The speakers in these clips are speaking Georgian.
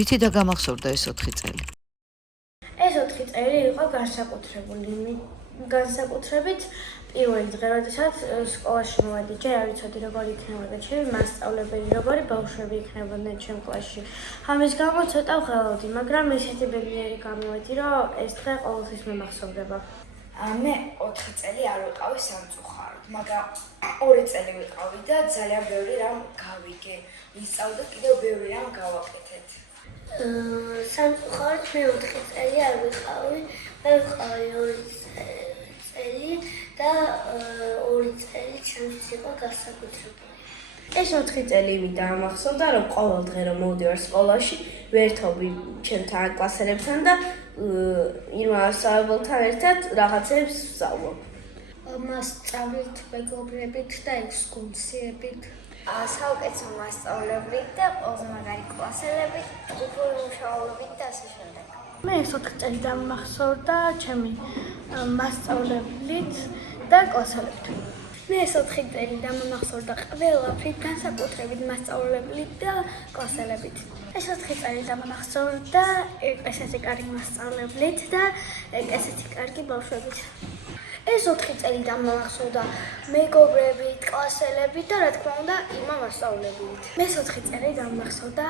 თვითი და გამახსოვრდა ეს 4 წელი. ეს 4 წელი იყო განსაკუთრებით პირველი დღე, როდესაც სკოლაში მოვედი. ჯერ არ ვიცოდი როგორი იქნებოდა ჩემი მასწავლებელი, როგორი ბავშვები იქნებოდნენ ჩემ კლასში. ამის გამო ცოტა ვღელავდი, მაგრამ ესეთი ბედნიერი გამოვედი, რომ ეს დღე ყოველთვის მემახსოვრდება. მე 4 წელი არ ვიყავი სამწუხაროდ, მაგრამ 2 წელი ვიყავი და ძალიან ბევრი რამ გავიგე. ვისწავლე კიდევ ბევრი რამ გავაკეთეთ. სამწუხაროდ მე 4 წელი არ ვიყავი, მე ვიყავი 2 წელი და 2 წელი ჩემთვის იყო განსაკუთრებული. ეს 4 წელი ვიდა ამახსოვდა, რომ ყოველ დღე რომ მოვდივარ სკოლაში, ვერთობი ჩემთან კლასელებთან და იმასწავლებელთან ერთად რაღაცებს ვსწავლობ. მასწავლით, მეგობრებით და ექსკურსიებით. საუკეთესო მასწავლებლით და ყველაზე მაგარი კლასელებით, ჯგუფური მუშაობებით და ასე შემდეგ. მე ეს 4 წელი დამახსოვრდა ჩემი მასწავლებლით და კლასელებით. მე ეს 4 წელი დამახსოვრდა ყველაფრით, განსაკუთრებით მასწავლებლით და კლასელებით. ეს 4 წელი დამახსოვრდა ესეთი კარგი მასწავლებლით და ესეთი კარგი ბავშვებით. ეს 4 წელი დამახსოვრდა მეგობრებით, კლასელებით და რა თქმა უნდა, იმა მასწავლებლით. მე ეს 4 წელი დამახსოვრდა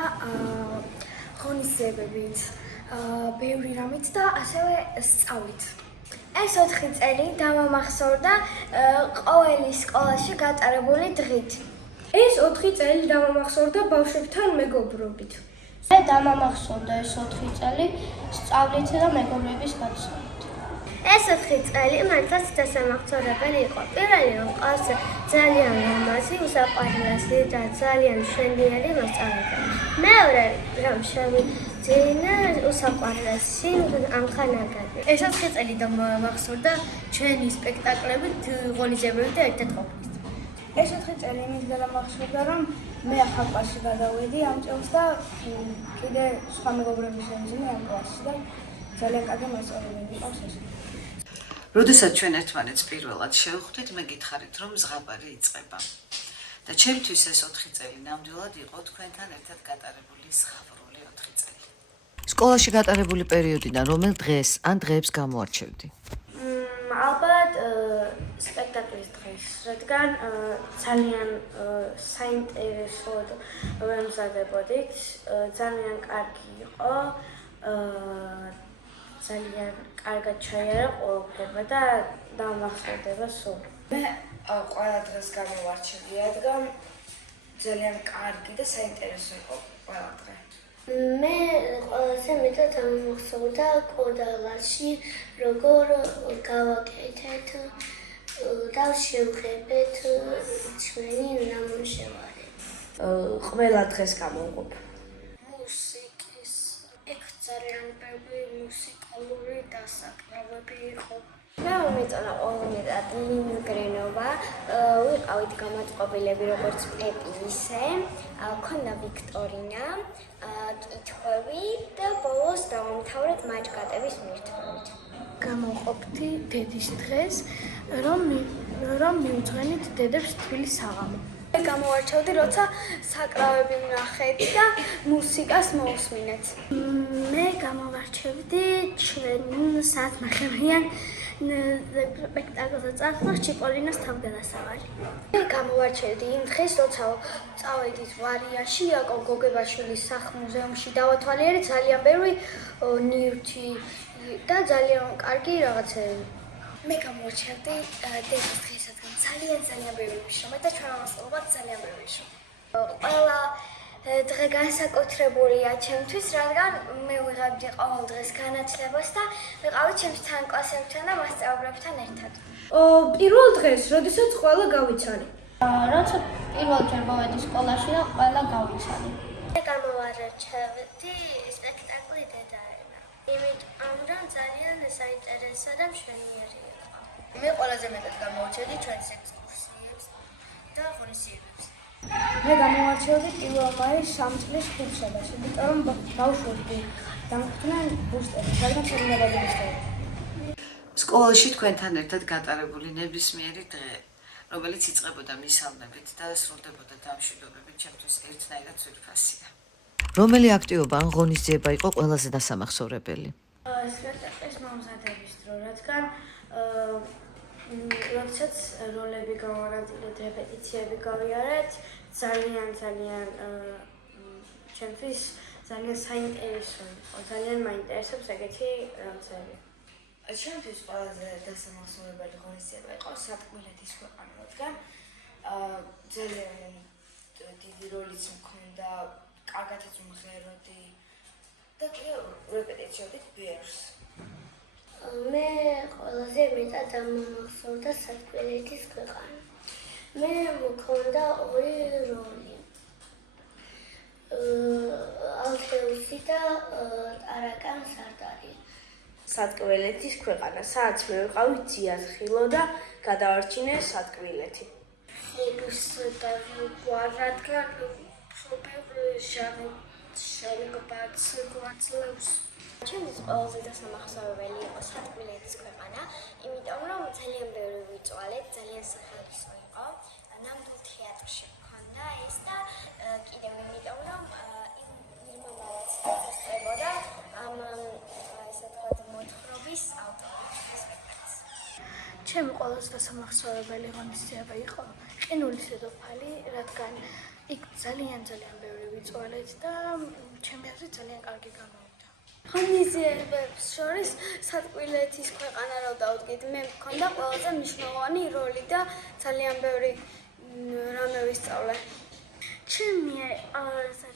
ღონისძიებებით, ბევრი რამით და ასევე სწავლით. ეს 4 წელი დამახსოვრდა ყოველი სკოლაში გატარებული დღით. ეს 4 წელი დამახსოვრდა ბავშვებთან მეგობრობით. მე დამახსოვრდა ეს 4 წელი სწავლით და მეგობრების გაცნობით. ეს 4 წელი მართლაც დასამახსოვრებელი იყო. პირველი რომ ყავს ძალიან ლამაზი, უსაყვარლესი და ძალიან მშვენიერი მასწავლებელი. მეორე რომ შევიძინა უსაყვარლესი ამხანაგად. ეს 4 წელი დამახსოვრდა ჩვენი სპექტაკლებით, ღონისძიებებით და ერთად ყოფნით. ეს 4 წელი იმით დამახსოვრდა, რომ მე ახალ კლასში გადავედი ამ წელს და კიდე სხვა მეგობრები შევიძინე ამ კლასში და ძალიან კარგი მასწავლებელი ყავს ეს. როდესაც ჩვენ ერთმანეთს პირველად შევხვდით, მე გითხარით, რომ ზღაპარი იწყება. და ჩემთვის ეს 4 წელი ნამდვილად იყო თქვენთან ერთად გატარებული ზღაპრული 4 წელი. სკოლაში გატარებული პერიოდიდან რომელ დღეს ან დღეებს გამოარჩევდი? ალბათ სპექტაკლის დღეს, რადგან ძალიან საინტერესოდ ვემზადებოდით, ძალიან კარგი იყო, ძალიან კარგად ჩაიარა ყველაფერმა და დამახსოვრდება სულ. მე ყველა დღეს გამოვარჩევდი, რადგან ძალიან კარგი და საინტერესო იყო ყველა დღე. მე ყველაზე მეტად დამახსოვრდა კოდალაში, როგორ გავაკეთეთ და შევღებეთ ჩვენი ნამუშევარი. ყველა დღეს გამოვყოფ. მუსიკის ეგ ძალიან ბევრი მუსიკალური დასაკრავები იყო. მე მომეწონა ყველაზე მეტად მიმგრენობა, ვიყავით გამოწყობილები როგორც პეპი ისე, ქონდა ვიქტორინა, კითხვები და ბოლოს დავამთავრეთ მაჯგატების მირთმევით. გამოვყოფდი დედის დღეს, რომ მივუძღენით დედებს თბილი საღამო. მე გამოვარჩევდი, როცა საკრავები ვნახეთ და მუსიკას მოვუსმინეთ. მე გამოვარჩევდი ჩვენ საათნახევრიან სპექტაკლზე წახდა ჩიპოლინოს თავგადასავალი. მე გამოვარჩევდი იმ დღეს, როცა წავედით ვარიაში, იაკობ გოგებაშვილის სახლ-მუზეუმში დავათვალიერეთ ძალიან ბევრი ნივთი და ძალიან კარგი რაღაცები. მე გამოვარჩევდი დედის დღეს, რადგან ძალიან ბევრი ვიშრომე და ჩვენ მასწავლებელად ძალიან ბევრი ვიშრომე. ყველა დღე განსაკუთრებულია ჩემთვის, რადგან მე ვიღებდი ყოველ დღეს განათლებას და ვიყავი ჩემს თანკლასელებთან და მასწავლებლებთან ერთად. პირველ დღეს, როდესაც ყველა გავიცანი. როცა პირველჯერ მოვედი სკოლაში და ყველა გავიცანი. მე გამოვარჩევდი სპექტაკლი დედაენა. იმიტომ რომ ძალიან საინტერესო და მშვენიერი იყო. მე ყველაზე მეტად გამოვარჩევდი ჩვენს ექსკურსიებს და ღონისძიებებს. მე გამოვარჩევდი 1 მაისს 3 წლის ხუთშაბათს, იმიტომ რომ ბავშვები დამკვდნენ ბუსტები, რადგან ჩემი ნაბადებისაა. სკოლაში თქვენთან ერთად გატარებული ნებისმიერი დღე, რომელიც იწყებოდა მისალმებით და სრულდებოდა დამშვიდობებით, ჩემთვის ერთნაირად ძვირფასია. რომელი აქტივობა ან ღონისძიება იყო ყველაზე დასამახსოვრებელი? სპექტაკლის მომზადების დრო, რადგან როდესაც როლები გავანაწილეთ, რეპეტიციები გავიარეთ, ძალიან ჩემთვის ძალიან საინტერესო იყო, ძალიან მაინტერესებს ეგეთი რაღაცები. ჩემთვის ყველაზე დასამახსოვრებელი ღონისძიება იყო სატკბილეთის ქვეყანა, რადგან ძალიან დიდი როლიც მქონდა, კარგადაც ვმღეროდი და კიდევ რეპეტიციებდით ბევრს. მე ყველაზე მეტად დამამახსოვრდა სატკბილეთის ქვეყანა. მე მქონდა ორი როლი. ალფეუსი და ტარაკან სარდარი. სატკბილეთის ქვეყანა, სადაც მე ვიყავი ძიაძხილო და გადავარჩინე სატკბილეთი. ხობის და რადგან შეგბაც გვაძლევს. ჩემთვის ყველაზე დასამახსოვრებელი იყო სატკბილეთის ქვეყანა, იმიტომ რომ ძალიან ბევრი ვიწვალეთ, ძალიან სახალხო იყო. ნამდვილ თეატრში მქონდა ეს და კიდევ იმიტომ რომ იმამაც ესწრებოდა ამ ესე ვთქვათ მოთხრობის ავტორებს. ჩემი ყველაზე დასამახსოვრებელი ღონისძიება იყო ყინულის დედოფალი, რადგან იქ ძალიან ბევრი ვიწვალეთ და ჩემი აზრით ძალიან კარგი გამოვიდა. ღონისძიებებს შორის სატკბილეთის ქვეყანა რო დავდგით, მე მქონდა ყველაზე მნიშვნელოვანი როლი და ძალიან ბევრი რამე ვისწავლე. ჩემი ყველაზე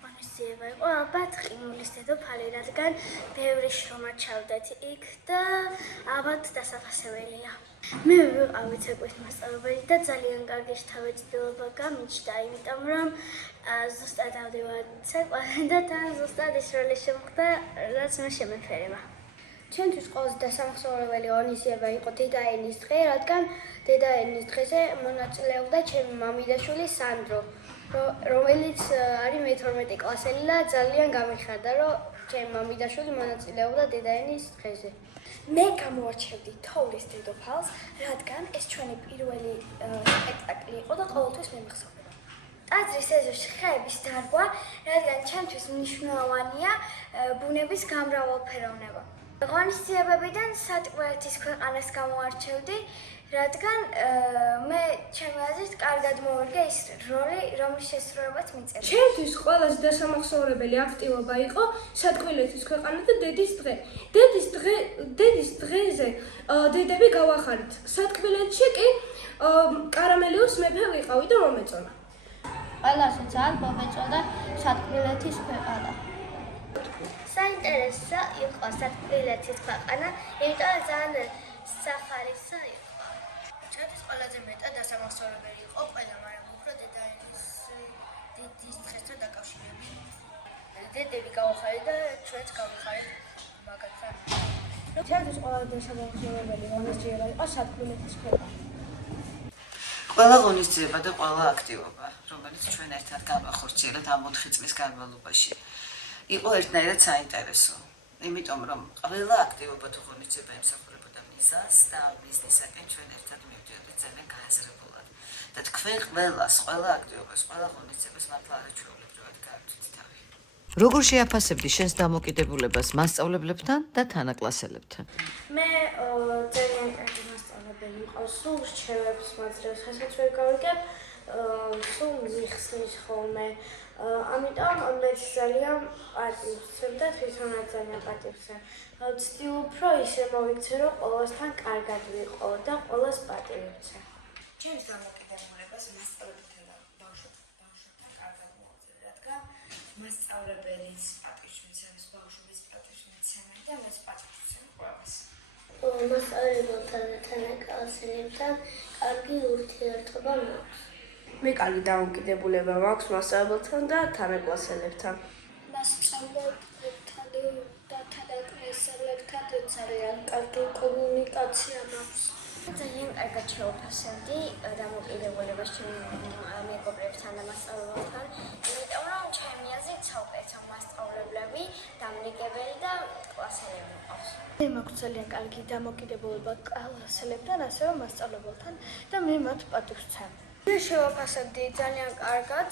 ღონისძიება იყო ალბათ ყინულის დედოფალი, რადგან ბევრი შრომა ჩავდეთ იქ და ალბათ დასაფასებელია. მე ვიყავი ცეკვის მასწავლებელი და ძალიან კარგი შთაბეჭდილება გამიჩნდა, იმიტომ რომ ზუსტად ავდივარ ცეკვაზე და თან ზუსტად ის როლი შემხვდა, რაც მე შემეფერება. ჩემთვის ყველაზე დასამახსოვრებელი ღონისძიება იყო დედაენის დღე, რადგან დედაენის დღეზე მონაწილეობდა ჩემი მამიდაშვილი სანდრო, რომელიც არის მე-12 კლასელი და ძალიან გამიხარდა, რომ ჩემი მამიდაშვილი მონაწილეობდა დედაენის დღეზე. მე გამოვარჩევდი თოვლის დედოფალს, რადგან ეს ჩვენი პირველი სპექტაკლი იყო და ყოველთვის მემახსოვრება. ტაძრის ეზოში ხეების დარგვა, რადგან ჩემთვის მნიშვნელოვანია ბუნების გამრავალფეროვნება. ღონისძიებებიდან სატკბილეთის ქვეყანას გამოვარჩევდი, რადგან მე ჩემი აზრით კარგად მოვიგე ის როლი, რომლის შესრულებაც მიწერდა. ჩემთვის ყველაზე დასამახსოვრებელი აქტივობა იყო სატკბილეთის ქვეყანა და დედის დღე. დედის დღეზე დედები გავახარით. სატკბილეთში კი კარამელიოს მეფე ვიყავი და მომეწონა. ყველაზე ძალიან მომეწონა სატკბილეთის ქვეყანა. საინტერესო იყო სატკბილეთის ქვეყანა, იმიტომ რომ ძალიან სახარისო იყო. ჩემთვის ყველაზე მეტად დასამახსოვრებელი იყო ყველა, მაგრამ უფრო დედაენის დედის დღესთან დაკავშირებით. დედები გავახარით და ჩვენც გავიხარით მაგათთან. ჩემთვის ყველაზე დასამახსოვრებელი ღონისძიება იყო სატკბილეთის ქვეყანა. ყველა ღონისძიება და ყველა აქტივობა, რომელიც ჩვენ ერთად გავახორციელეთ ამ 4 წლის განმავლობაში, იყო ერთნაირად საინტერესო. იმიტომ რომ ყველა აქტივობა თუ ღონისძიება ემსახურებოდა მიზანს და ამ მიზნისაკენ ჩვენ ერთად მივდიოდით ძალიან გააზრებულად. და თქვენ ყველას, ყველა აქტივობას, ყველა ღონისძიებას მართლა არაჩვეულებრივად გაართვით თავი. როგორ შეაფასებდი შენს დამოკიდებულებას მასწავლებლებთან და თანაკლასელებთან? მე ძალიან კარგი მასწავლებელი მყავს, სულ რჩევებს მაძლევს, რასაც ვერ გავიგებ, სულ მიხსნის ხოლმე. ამიტომ მე ძალიან პატივცემ და თვითონაც ძალიან პატივცემ. ვცდილობ, რომ ისე მოვიქცე, რომ ყველასთან კარგად ვიყო და ყველას პატივი ვცე. ჩემს დამოკიდებულებას მასწავლებელთან და ბავშვებთან კარგად მოვაძლევ, რადგან მასწავლებლის პატივს მიცემს, ბავშვების პატივს მიცემენ და მეც პატივს ვცემ ყველას. მასწავლებელთან და თანაკლასელებთან კარგი ურთიერთობა მაქვს. მე კარგი დამოკიდებულება მაქვს მასწავლებელთან და თანაკლასელებთან. მასწავლებლებთან და თანაკლასელებთან ძალიან კარგი კომუნიკაცია მაქვს. ძალიან კარგად შევაფასებდი დამოკიდებულებას ჩემი მეგობრებთან და მასწავლებელთან, იმიტომ რომ ჩემი აზრით საუკეთესო მასწავლებლები, დამნიკებელი და კლასელები მყავს. მე მაქვს ძალიან კარგი დამოკიდებულება კლასელებთან, ასევე მასწავლებელთან და მე მათ პატივს ვცემ. მე შევაფასებდი ძალიან კარგად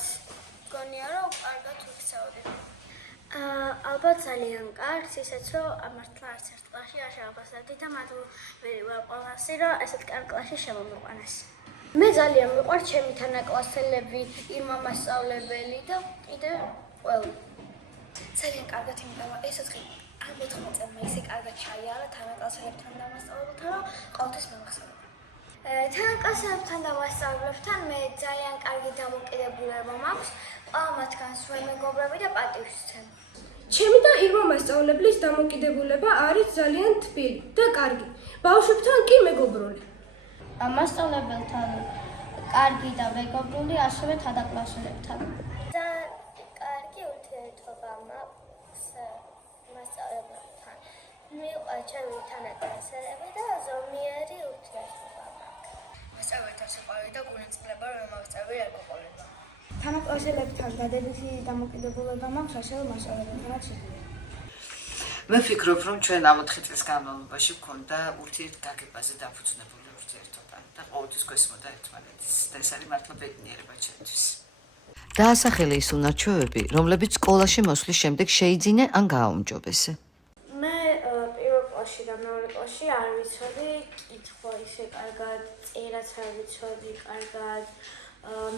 მგონია რომ კარგად ვიქცეოდი. ალბათ ძალიან კარგს, ისეც რომ მართლა არც ერთ კლასში არ შევაფასებდი და მადლობელი ვარ ყველასი, რომ ესეთ კარგ კლასში შემომიყვანეს. მე ძალიან მიყვარს ჩემი თანაკლასელები, ირმა მასწავლებელი და კიდევ ყველა. ძალიან კარგად, იმიტომ რომ ეს 14 წელმა ისე კარგად ჩაიარა თანაკლასელებთან და მასწავლებელთან, რომ ყოველთვის მემახსოვრება. თანაკლასელებთან და მასწავლებლებთან მე ძალიან კარგი დამოკიდებულება მაქვს, ყველა მათგანს ვემეგობრები და პატივს ვცემ. ჩემი და ირმა მასწავლებლის დამოკიდებულება არის ძალიან თბილი და კარგი. ბავშვებთან კი მეგობრული. მასწავლებელთან კარგი და მეგობრული, ასევე თანაკლასელებთან. და კარგი ურთიერთობა მაქვს მასწავლებელთან. მიყვარს ჩემი თანაკლასელები და ზომიერი ურთიერთობა მაქვს. მასწავლებელთან სიყვარული და გულწრფელობა რომ მომაღწევი არ გიყოლება. თანაკლასელებთან დადებითი დამოკიდებულება მაქვს, ასევე მასწავლებელთანაც იგივე. მე ვფიქრობ, რომ ჩვენ ამ 4 წლის განმავლობაში გვქონდა ურთიერთგაგებაზე დაფუძნებული ურთიერთობა და ყოველთვის გვესმოდა ერთმანეთის და ეს არის მართლა ბედნიერება ჩემთვის. დაასახელე ის უნარჩვევები, რომლებიც სკოლაში მოსვლის შემდეგ შეიძინე ან გააუმჯობესე. მე პირველ კლასში და მეორე კლასში არ ვიცოდი კითხვა ისე კარგად, წერაც არ ვიცოდი კარგად,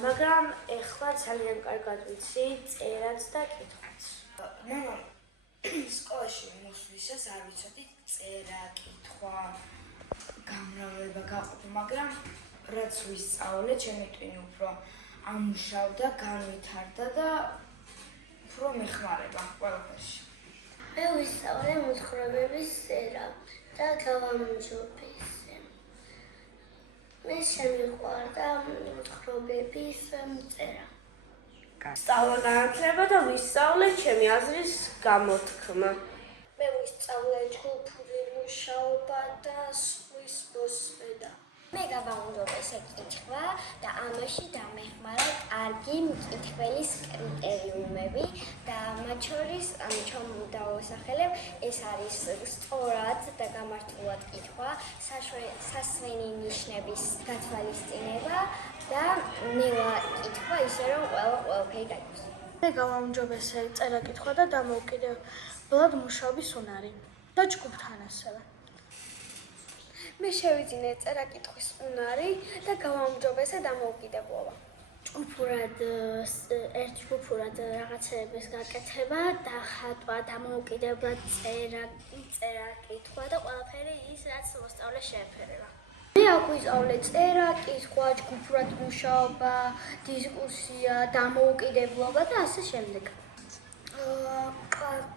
მაგრამ ეხლა ძალიან კარგად ვიცი წერაც და კითხვაც. მე სკოლაში მოსვლისას არ ვიცოდი წერა, კითხვა, გამრავლება, გაყოფა, მაგრამ რაც ვისწავლე, ჩემი ტვინი უფრო ამუშავდა, განვითარდა და უფრო მეხმარება ყველაფერში. მე ვისწავლე მოთხრობების წერა და გავამჯობესე. მე შემიყვარდა მოთხრობების წერა. სწავლა განათლება და ვისწავლე ჩემი აზრის გამოთქმა. მე ვისწავლე ჯგუფური მუშაობა და სხვის მოსვედა. მე გავაუმჯობესე კითხვა და ამაში დამეხმარა კარგი მკითხველის კრიტერიუმები და მათ შორის ჩვენ დავასახელებ ეს არის სწორად და გამართულად კითხვა, სასვენი ნიშნების გათვალისწინება და ნელა კითხვა ისე რომ ყველაფერი გაიგოს. მე გავაუმჯობესე წერა-კითხვა და დამოუკიდებლად მუშაობის უნარი და ჯგუფთან ასევე. მე შევიძინე წერა-კითხვის უნარი და გავაუმჯობესე დამოუკიდებლობა. ჯგუფურად რაღაცების გაკეთება, დახატვა, დამოუკიდებლად წერა-კითხვა და ყველაფერი ის, რაც მოსწავლეს შეეფერება. მე აქ ვისწავლე წერა-კითხვა, ჯგუფურად მუშაობა, დისკუსია, დამოუკიდებლობა და ასე შემდეგ.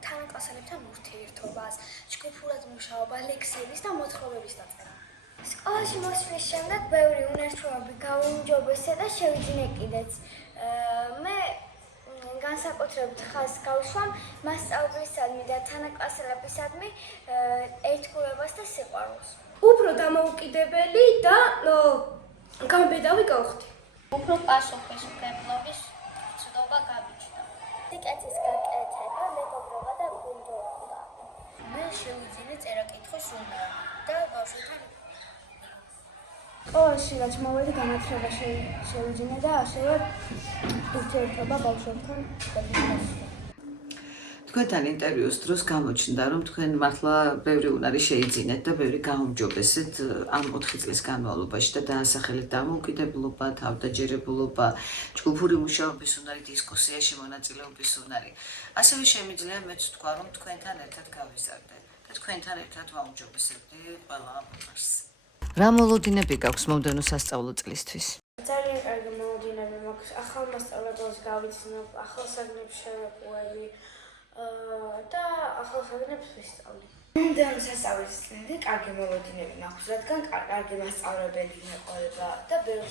თანაკლასელებთან ურთიერთობას, ჯგუფურად მუშაობა, ლექსების და მოთხრობების დაწერა. სკოლაში მოსვლის შემდეგ ბევრი უნარჩვევები გავუმჯობესე და შევიძინე კიდეც. მე განსაკუთრებით ხაზს გავშვამ მასწავლებლისადმი და თანაკლასელებისადმი ერთგულებას და სიყვარულს. უფრო დამოუკიდებელი და გამბედავი გავხდი. უფრო პასუხისმგებლობის ცნობა გამიჩნდა. სიკეთის გაკეთება, მეგობრობა და გუნდოვობა. მე შევიძინე წერა-კითხვის უნარი და ბავშვებთან სკოლაში რაც მოვედი განათლება შევიძინე და ასევე ურთიერთობა ბავშვებთან შეგვიძლია. თქვენთან ინტერვიუს დროს გამოჩნდა, რომ თქვენ მართლა ბევრი უნარი შეიძინეთ და ბევრი გაუმჯობესეთ ამ 4 წლის განმავლობაში და დაასახელეთ დამოუკიდებლობა, თავდაჯერებულობა, ჯგუფური მუშაობის უნარი, დისკუსიაში მონაწილეობის უნარი. ასევე შემიძლია მეც თქვა, რომ თქვენთან ერთად გავიზარდე და თქვენთან ერთად ვაუმჯობესებდი ყველა ამას. რა მოლოდინები გაქვს მომდევნო სასწავლო წლისთვის? ძალიან კარგი მოლოდინები მაქვს. ახალ მასწავლებელს გავიცნობ, ახალ საგნებს შევეყუები და ახალ საგნებს ვისწავლე. მომდევნო სასწავლის წლამდე კარგი მოლოდინები მაქვს, რადგან კარგი მასწავლებელი მეყოლება და ბევრ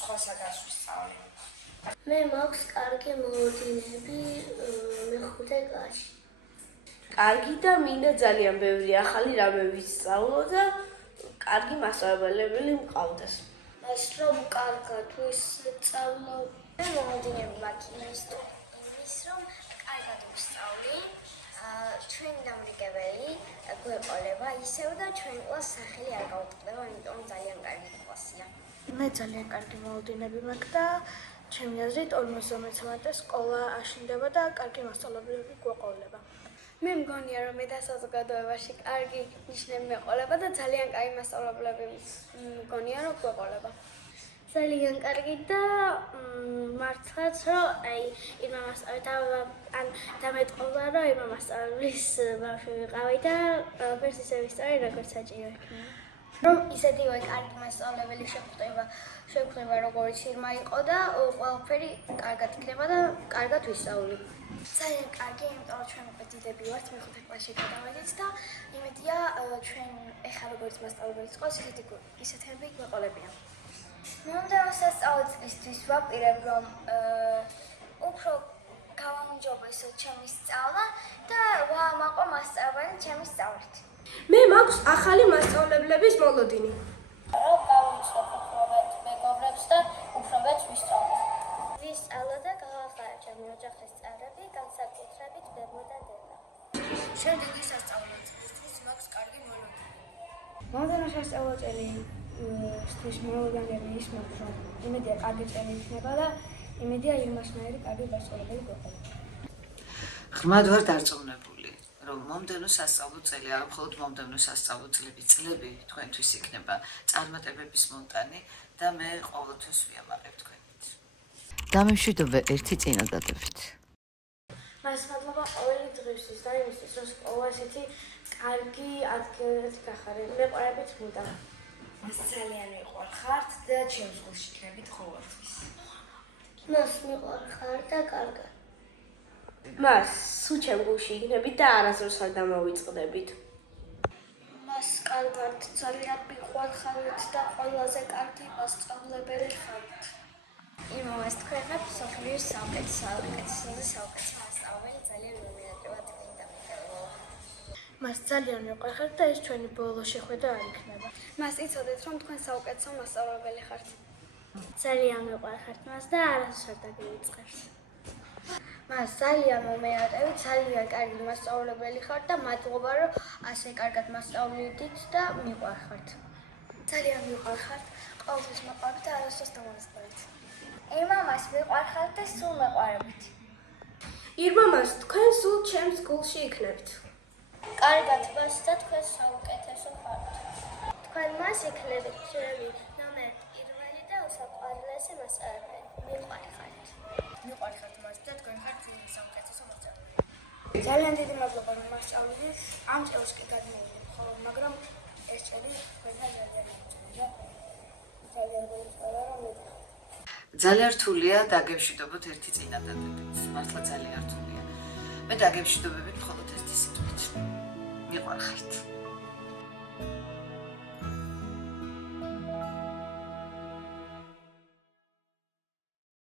სხვა საგანს ვისწავლე. მე მაქვს კარგი მოლოდინები მეხუთე კლასში. კარგი და მინდა ძალიან ბევრი ახალი რამე ვისწავლო და კარგი მასწავლებელი მყავდეს. მას რომ კარგად ვისწავლო. მე მოლოდინები მაქვს იმის რომ კარგად ვისწავლი, ჩვენი დამრიგებელი გვეყოლება ისევ და ჩვენ კლასს სახელი არ გაუტყდება, იმიტომ ძალიან კარგი კლასია. მე ძალიან კარგი მოლოდინები მაქვს და ჩემი აზრით 52 სკოლა აშენდება და კარგი მასწავლებლები გვეყოლება. მე მგონია რომ მე და საზოგადოებაში კარგი ნიშნები მეყოლება და ძალიან კარგი მასწავლებლები მგონია რომ გვეყოლება. ძალიან კარგი და მართლაც რომ აი ან დამეტყობა რომ იმასწავლის ბავშვი ვიყავი და ყველაფერს ისე ვისწავლე როგორც საჭირო იქნება. რომ ისეთივე კარგი მასწავლებელი შეგვხვდება როგორც ირმა იყო და ყველაფერი კარგად იქნება და კარგად ვისწავლი. ძალიან კარგი, იმიტომ რომ ჩვენ უკვე დიდები ვართ, მეხუთე კლასში გადავედით და იმედია ჩვენ ეხლა როგორც მასწავლებელი ყავს, ისეთები გვეყოლებიან. მომდევნო სასწავლო წლისთვის ვაპირებ რომ უფრო გავაუმჯობესო ჩემი სწავლა და ვამაყო მასწავლებელი ჩემი სწავლით. მე მაქვს ახალი მასწავლებლების მოლოდინი. რომ გავუცნობ უბრალოდ მეგობრებს და უბრალოდ ვისწავლო. ვისწავლო და გავახარე ჩემი ოჯახის წევრები, განსაკუთრებით ბებო და დედა. შემდეგი სასწავლო წლისთვის მაქვს კარგი მოლოდინი. მომდევნო სასწავლო წლისთვის მოლოდინები ის მაქვს რომ იმედია კარგი წელი იქნება და იმედია იმასნაირი კარგი მასწავლებელი გვეყოლება. ღრმად ვარ დარწმუნებული, რომ მომდევნო სასწავლო წელი, არა მხოლოდ მომდევნო სასწავლო წლები თქვენთვის იქნება წარმატებების მონტანი და მე ყოველთვის ვიამაყებ თქვენით. დამემშვიდობე ერთი წინადადებით. მას მადლობა ყოველი დღისთვის და იმისთვის, რომ სკოლა ესეთი კარგი ადგილად გახარეთ. მეყარებით მოდა. მას ძალიან მიყვარხართ და ჩემს გულში იქნებით ყოველთვის. მას მიყვარხარ და კარგად. მას სულ ჩემ გულში იქნებით და არასდროს არ დამოვიწყდებით. მას კარგად ძალიან მიყვარხართ და ყველაზე კარგი მასწავლებელი ხართ. იმას თქვენებ სოფლის საუკეთესო მასწავლებელი ძალიან მომიატებათ მინდა მიყოლო. მას ძალიან მიყვარხართ და ეს ჩვენი ბოლო შეხვედრა არ იქნება. მას იცოდეთ რომ თქვენ საუკეთესო მასწავლებელი ხართ. ძალიან მიყვარხართ მას და არასდროს არ დაგივიწყებს. მას ძალიან მომეატებით, ძალიან კარგი მასწავლებელი ხართ და მადლობა რომ ასე კარგად მასწავლიდით და მიყვარხართ. ძალიან მიყვარხართ, ყოველთვის მოყვართ და არასდროს დამოუკიდეთ. ირმა მას მიყვარხართ და სულ მეყვარებით. ირმა მას თქვენ სულ ჩემს გულში იქნებით. კარგად მას და თქვენ საუკეთესო ხართ. თქვენ მას იქნებით ჩემი ნომერ 1 და უსაყვარლესი მასწავლებელი. მიყვარხართ. მიყვარხართ მას და თქვენ ხართ საუკეთესო მასწავლებელი. ძალიან დიდი მადლობა რომ მასწავლეთ. ამ წელს კი გადმოვიდეთ, ხოლო მაგრამ ეს წელი თქვენთან ძალიან მომწონდა. ძალიან გულწრფელია რომ მიდიხარ. ძალიან რთულია დაგემშვიდობოთ ერთი წინადადებით. მართლა ძალიან რთულია. მე დაგემშვიდობებით მხოლოდ ერთი სიტყვით. მიყვარხართ.